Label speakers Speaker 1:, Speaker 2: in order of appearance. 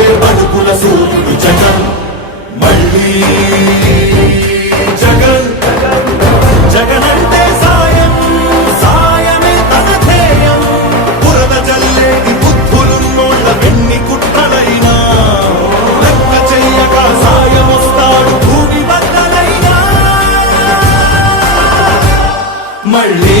Speaker 1: కాచే బతుకుల సూర్యుడు జగన్? మళ్ళీ జగన్. జగన్ అంటే సాయం సాయమే తన ధ్యేయం. పురద జల్లేని బుద్ధులున్నోళ్ళ వెన్ని కుట్రలైనా. లెక్క చెయ్యక సాయం వస్తాడు భూమి బద్దలైనా. మళ్ళీ